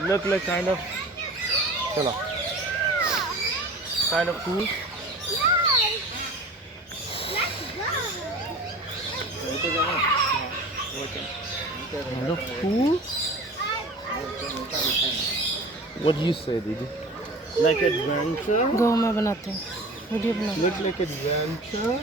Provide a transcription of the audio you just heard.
look like kind of, chalo, kind of cool. Kind of cool. What do you say, Didi? Like adventure? गो मैं बनाते हैं video बना Look like adventure.